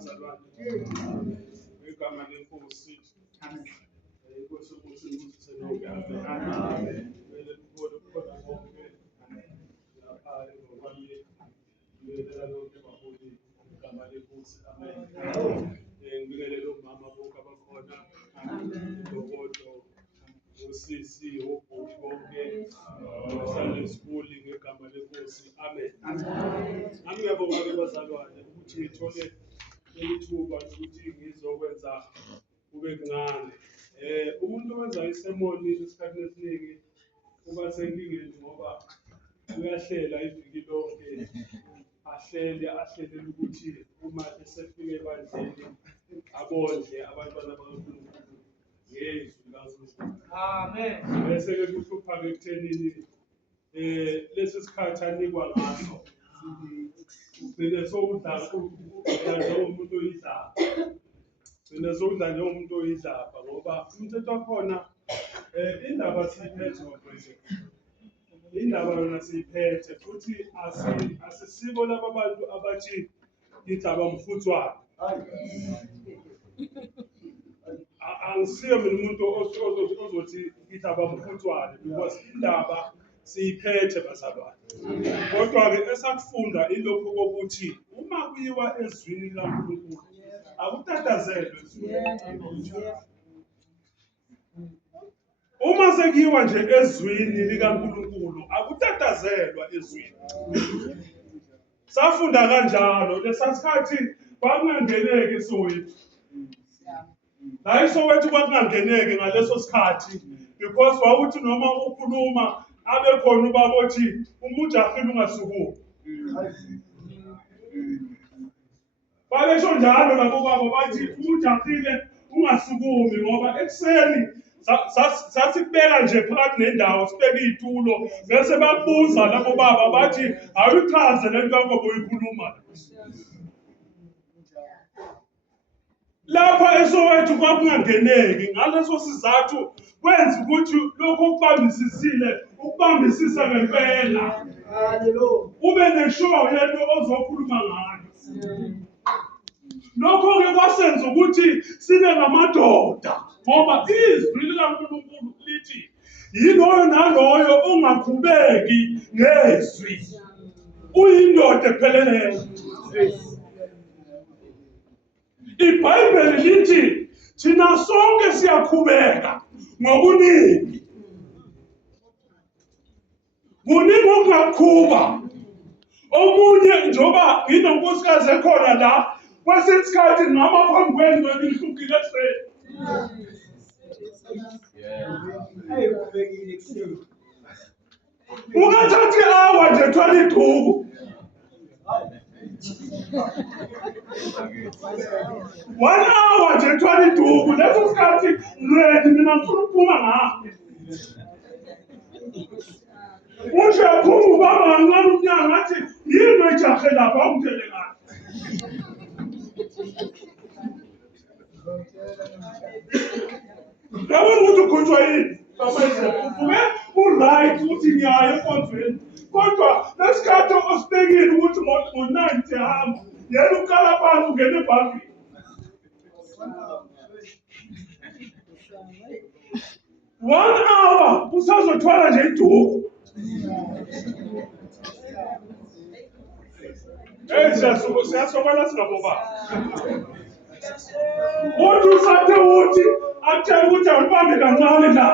bazalwane. Igama lenkosi. Inkosi ukuthi senonke. Amen. Kumele kukhona khona konke. Lapha ngokwami ngibingelela lonke baholi igama lenkosi. Amen. Ngibingelele omama bonke abakhona. Dokodo, usisi, obhuti bonke. Sunday school ngegama lenkosi. Amen. Nami ngiyabonga bazalwane ukuthi ngithole ithuba ukuthi ngizokwenza kube kuncane. Umuntu owenza isemoni isikhathi esiningi uba senkingeni ngoba uyahlela iviki lonke ahlele ukuthi uma esefike ebandleni abondle abantwana bakaNkulunkulu ngezwi likaNkulunkulu. Amen. Bese-ke kuhlupha-ke ekuthenini lesi sikhathi anikwa ngaso ugcine sowudla njengomuntu oyidlaba. Ugcine sowudla njengomuntu oyidlaba ngoba umthetho wakhona indaba siyiphethe ngokwethu. Indaba yona siyiphethe futhi asisiko laba bantu abathi ngidaba mfutswana. Angisiyo mina umuntu ozothi ngidaba mfutswana because indaba siyiphethe bazalwane. Kodwa-ke esakufunda ilokho kokuthi uma kuyiwa ezwini likaNkulunkulu akutatazelwe ezwini. Uma sekuyiwa nje ezwini likaNkulunkulu akutatazelwa ezwini. Safunda kanjalo lesasikhathi kwakungangeneki Soweto. La iSoweto kwakungangeneki ngaleso sikhathi because wawuthi noma ukhuluma abe khona ubaba othi umujahile ungasukumi. Babesho njalo labo baba bathi umujahile ungasukumi ngoba ekuseni sasikubeka nje phakathi nendawo sibeke izitulo bese bakubuza labo baba bathi awuchaze lento yakho boyikhuluma. Lapha eSoweto kwakungangeneki ngaleso sizathu kwenza ukuthi lokho ukubambisisa ngempela. Ube neshow yento ozokhuluma ngayo. Lokho-ke kwasenza ukuthi sibe ngamadoda ngoba izwi likaNkulunkulu lithi yiloyo naloyo ongaqhubeki ngezwi uyindoda epheleleyo. iBhayibheli lithi thina sonke siyaqhubeka ngobuningi. Kuningi okungaqhuba. Omunye njoba nginonkosikazi ekhona la kwesinye isikhathi ngama phambi kwenu ngihlukile ekuseni. Ungathathi i-hour nje thwala iduku. 1 hour nje thwala iduku. Leso sikhathi ready mina ngifuna ukuphuma ngapha. Uthi yaphuma ubaba ngancane umnyaka ngathi yini ejahe lapha ungithele ngayo. Yabona ukuthi ukhutshwa yini? Uvuke uright ukuthi ngiyaya enkonzweni. Kodwa lesikhathi osibekile ukuthi ngo-9 siyahamba yena uqala phansi ungena ebhangini. One hour usazothwala nje iduku. Siyasokola singabobaba. Uthi usathe uthi akutshela ukuthi awulibambe kancane la.